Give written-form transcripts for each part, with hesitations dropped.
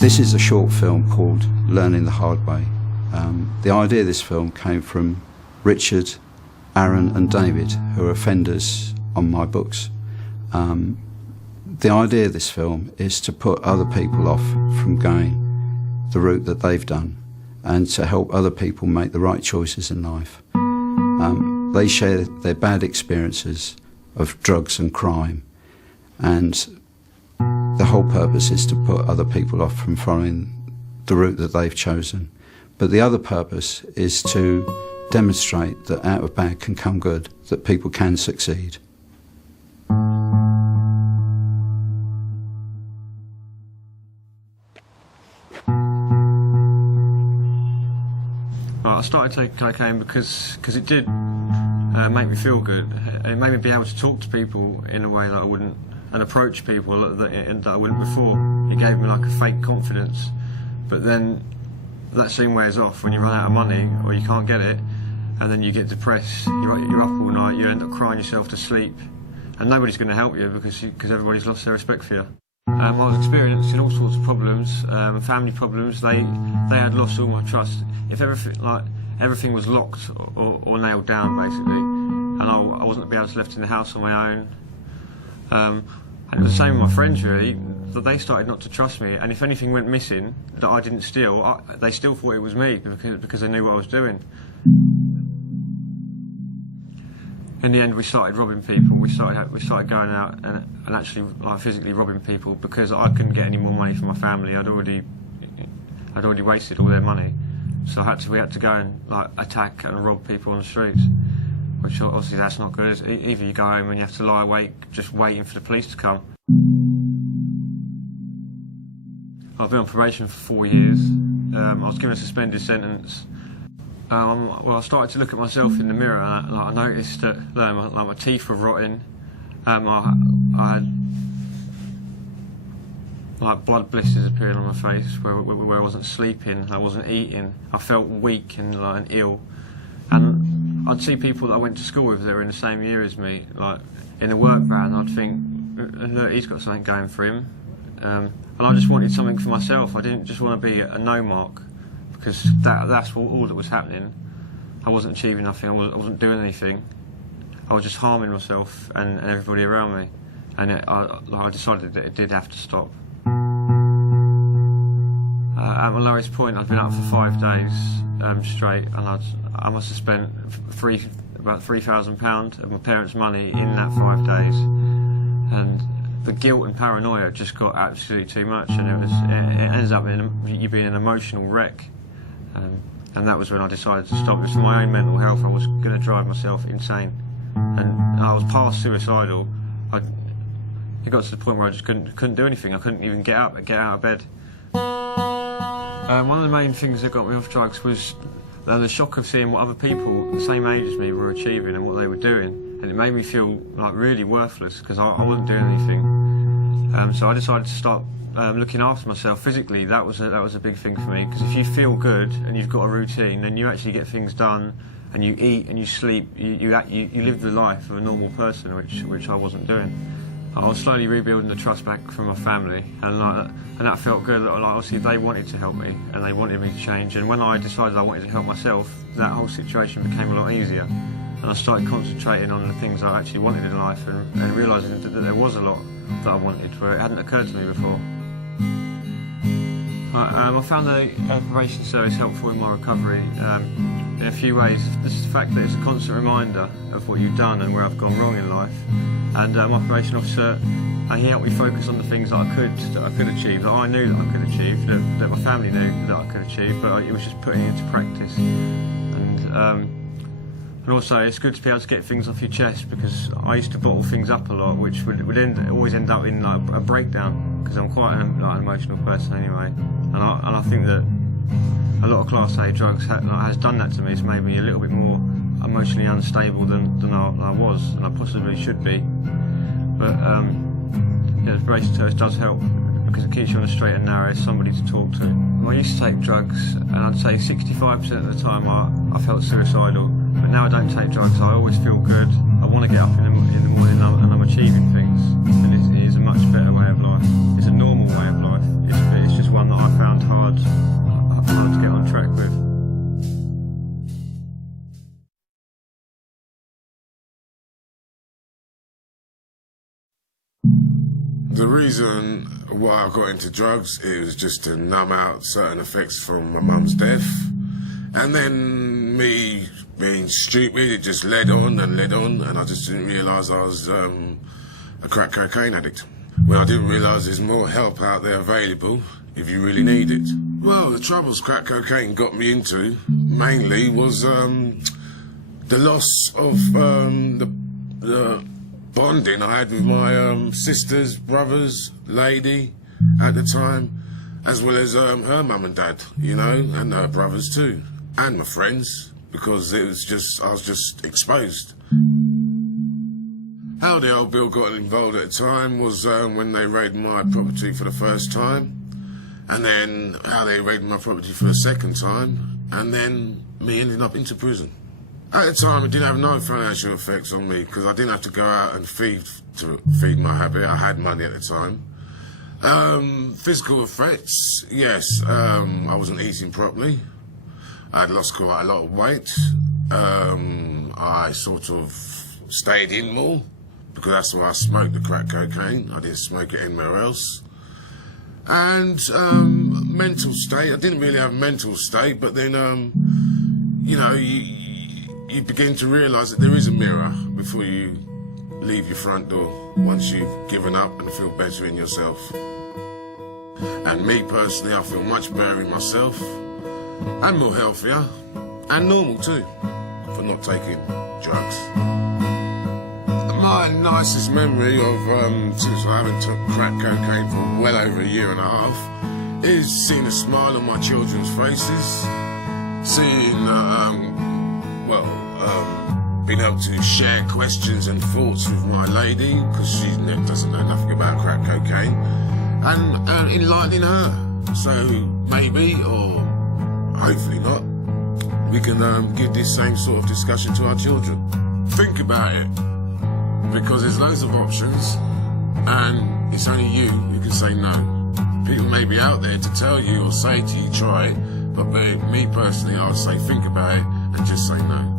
This is a short film called Learning the Hard Way. The idea of this film came from Richard, Aaron and David, who are offenders on my books. The idea of this film is to put other people off from going the route that they've done and to help other people make the right choices in life. They share their bad experiences of drugs and crime, and the whole purpose is to put other people off from following the route that they've chosen. But the other purpose is to demonstrate that out of bad can come good, that people can succeed. I started taking cocaine because it did make me feel good. It made me be able to talk to people in a way that I wouldn't, and approach people that I wouldn't before. It gave me like a fake confidence. But then that soon wears off when you run out of money or you can't get it, and then you get depressed. You're up all night, you end up crying yourself to sleep, and nobody's going to help you because everybody's lost their respect for you. I was experiencing all sorts of problems, family problems. They had lost all my trust. If everything was locked or nailed down basically, and I wasn't be able to left in the house on my own. And it was the same with my friends really, that they started not to trust me, and if anything went missing that I didn't steal, they still thought it was me because they knew what I was doing. In the end, we started robbing people. We started going out and actually physically robbing people because I couldn't get any more money from my family. I'd already wasted all their money, so we had to go and attack and rob people on the streets, which obviously that's not good. Either you go home and you have to lie awake just waiting for the police to come. I've been on probation for 4 years. I was given a suspended sentence. Well, I started to look at myself in the mirror and I noticed that my teeth were rotting. I had blood blisters appearing on my face where I wasn't sleeping, I wasn't eating. I felt weak and ill. And I'd see people that I went to school with that were in the same year as me, in a work van. I'd think, look, he's got something going for him. And I just wanted something for myself. I didn't just want to be a no mark, because that's all that was happening. I wasn't achieving nothing, I wasn't doing anything. I was just harming myself and everybody around me. And I decided that it did have to stop. At my lowest point, I'd been up for 5 days straight, and I must have spent about £3,000 of my parents' money in that 5 days. And the guilt and paranoia just got absolutely too much, and it ends up you being an emotional wreck. And that was when I decided to stop. It was for my own mental health. I was going to drive myself insane, and I was past suicidal. It got to the point where I just couldn't do anything. I couldn't even get out of bed. One of the main things that got me off drugs was the shock of seeing what other people the same age as me were achieving and what they were doing, and it made me feel really worthless because I wasn't doing anything. So I decided to start looking after myself physically. That was a big thing for me, because if you feel good and you've got a routine, then you actually get things done, and you eat and you sleep. You live the life of a normal person, which I wasn't doing. I was slowly rebuilding the trust back from my family, and that felt good. Obviously they wanted to help me and they wanted me to change. And when I decided I wanted to help myself, that whole situation became a lot easier. And I started concentrating on the things I actually wanted in life, and realising that there was a lot that I wanted where it hadn't occurred to me before. I found the probation service helpful in my recovery in a few ways. This is the fact that it's a constant reminder of what you've done and where I've gone wrong in life. And my probation officer, he helped me focus on the things that I could achieve, that I knew that I could achieve, that my family knew that I could achieve, but it was just putting it into practice. And also, it's good to be able to get things off your chest, because I used to bottle things up a lot, which would always end up in a breakdown, because I'm quite an emotional person anyway. And I think that a lot of Class A drugs has done that to me. It's made me a little bit more emotionally unstable than I was, and I possibly should be. But the probation service does help, because it keeps you on the straight and narrow, somebody to talk to. I used to take drugs, and I'd say 65% of the time I felt suicidal. But now I don't take drugs, I always feel good. I want to get up in the morning and I'm achieving things. And it is a much better way of life. It's a normal way of life. It's just one that I The reason why I got into drugs, it was just to numb out certain effects from my mum's death. And then me being stupid, it just led on, and I just didn't realise I was a crack cocaine addict. When I didn't realise there's more help out there available if you really need it. Well, the troubles crack cocaine got me into, mainly, was the loss of the bonding I had with my sisters, brothers, lady at the time, as well as her mum and dad, you know, and her brothers too, and my friends, because I was just exposed. How the old Bill got involved at the time was when they raided my property for the first time, and then how they raided my property for the second time, and then me ending up into prison. At the time, it didn't have no financial effects on me because I didn't have to go out and feed my habit. I had money at the time. Physical effects, yes. I wasn't eating properly. I had lost quite a lot of weight. I sort of stayed in more because that's why I smoked the crack cocaine. I didn't smoke it anywhere else. And mental state, I didn't really have a mental state, but then, you know, you begin to realise that there is a mirror before you leave your front door once you've given up and feel better in yourself. And me personally, I feel much better in myself and more healthier and normal too for not taking drugs. My nicest memory of since I haven't took crack cocaine for well over a year and a half is seeing a smile on my children's faces, seeing being able to share questions and thoughts with my lady, because she doesn't know nothing about crack cocaine, and enlightening her. So maybe, or hopefully not, we can give this same sort of discussion to our children. Think about it, because there's loads of options, and it's only you who can say no. People may be out there to tell you or say to you, try it, but me personally, I would say think about it and just say no.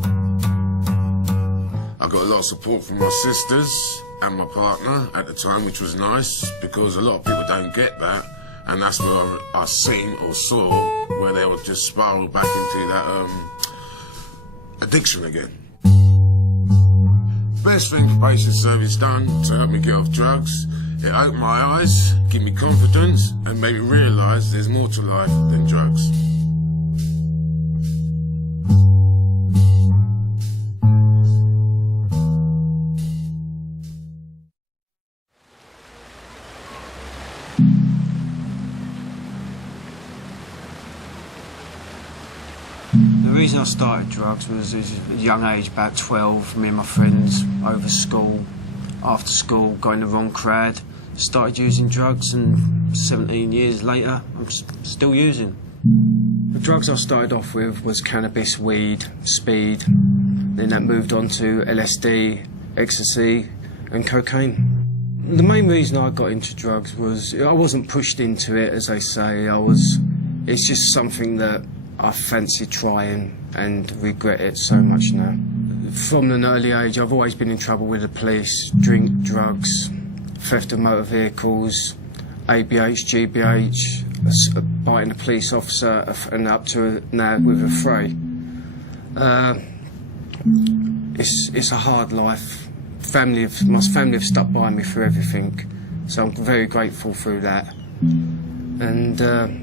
I got a lot of support from my sisters and my partner at the time, which was nice, because a lot of people don't get that, and that's where I seen or saw where they would just spiral back into that addiction again. Best thing probation service done to help me get off drugs, it opened my eyes, give me confidence, and made me realise there's more to life than drugs. The reason I started drugs was at a young age, about 12, me and my friends over school, after school, going the wrong crowd, started using drugs, and 17 years later, I'm still using. The drugs I started off with was cannabis, weed, speed, then that moved on to LSD, ecstasy and cocaine. The main reason I got into drugs was I wasn't pushed into it, as they say. It's just something that I fancy trying and regret it so much now. From an early age, I've always been in trouble with the police, drink, drugs, theft of motor vehicles, ABH, GBH, biting a police officer, and up to now with a fray. It's a hard life. My family have stuck by me through everything, so I'm very grateful through that. And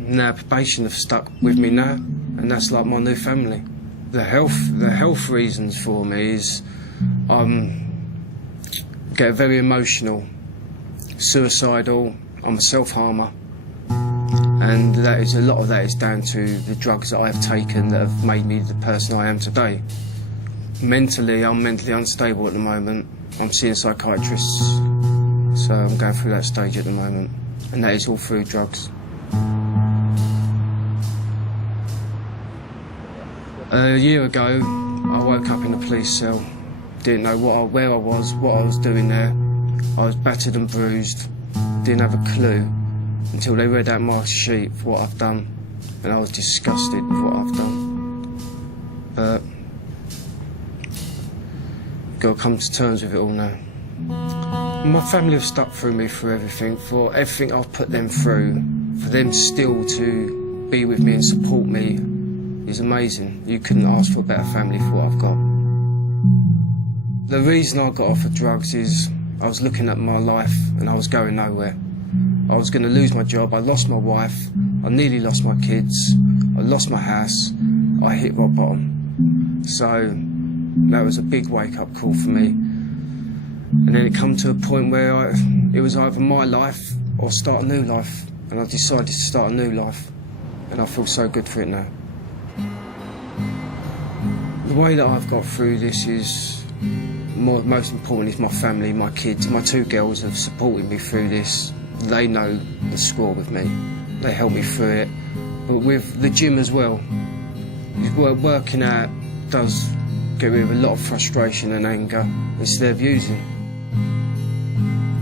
now probation have stuck with me now, and that's like my new family. The health reasons for me is get very emotional, suicidal. I'm a self-harmer, and a lot of that is down to the drugs that I have taken that have made me the person I am today. Mentally, I'm mentally unstable at the moment. I'm seeing psychiatrists, so I'm going through that stage at the moment, and that is all through drugs. A year ago, I woke up in a police cell. Didn't know where I was, what I was doing there. I was battered and bruised. Didn't have a clue until they read out my sheet for what I've done, and I was disgusted with what I've done. But got to come to terms with it all now. My family have stuck through me through everything, for everything I've put them through. For them still to be with me and support me is amazing. You couldn't ask for a better family for what I've got. The reason I got off of drugs is I was looking at my life and I was going nowhere. I was going to lose my job, I lost my wife, I nearly lost my kids, I lost my house, I hit rock bottom. So that was a big wake-up call for me. And then it come to a point where it was either my life or start a new life. And I decided to start a new life. And I feel so good for it now. The way that I've got through this is, most important is my family, my kids. My 2 girls have supported me through this. They know the score with me. They help me through it. But with the gym as well, working out does get rid of a lot of frustration and anger instead of using.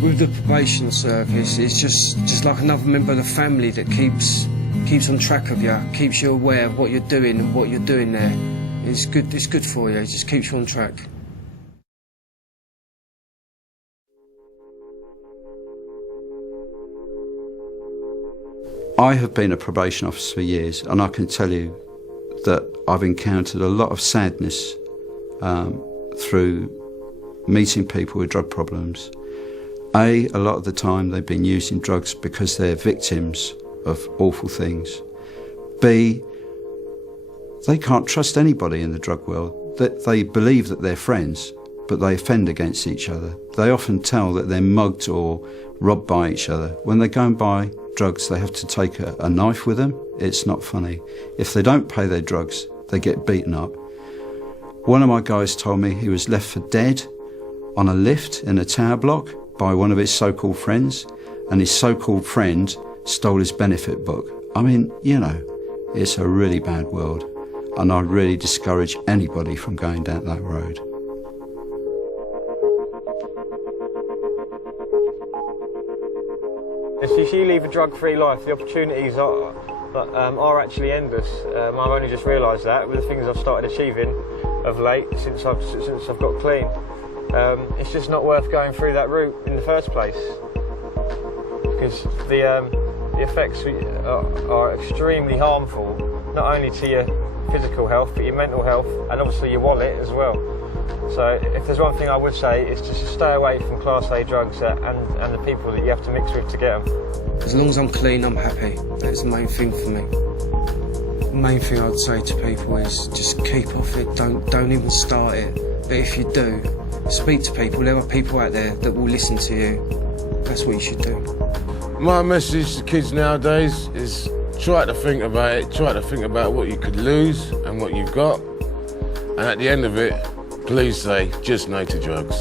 With the probation service, it's just like another member of the family that keeps on track of you, keeps you aware of what you're doing and what you're doing there. It's good for you, it just keeps you on track. I have been a probation officer for years, and I can tell you that I've encountered a lot of sadness through meeting people with drug problems. A lot of the time they've been using drugs because they're victims of awful things. B, they can't trust anybody in the drug world. That they believe that they're friends, but they offend against each other. They often tell that they're mugged or robbed by each other. When they go and buy drugs, they have to take a knife with them. It's not funny. If they don't pay their drugs, they get beaten up. One of my guys told me he was left for dead on a lift in a tower block by one of his so-called friends, and his so-called friend stole his benefit book. I mean, you know, it's a really bad world, and I'd really discourage anybody from going down that road. If you leave a drug-free life, the opportunities are actually endless. I've only just realised that with the things I've started achieving of late since I've got clean. It's just not worth going through that route in the first place, because the effects are extremely harmful, not only to your physical health but your mental health and obviously your wallet as well. So if there's one thing I would say, it's just to stay away from Class A drugs and the people that you have to mix with to get them. As long as I'm clean, I'm happy. That's the main thing for me. The main thing I'd say to people is just keep off it, don't even start it. But if you do, speak to people. There are people out there that will listen to you. That's what you should do. My message to kids nowadays is try to think about it, try to think about what you could lose and what you've got. And at the end of it, please say, just no to drugs.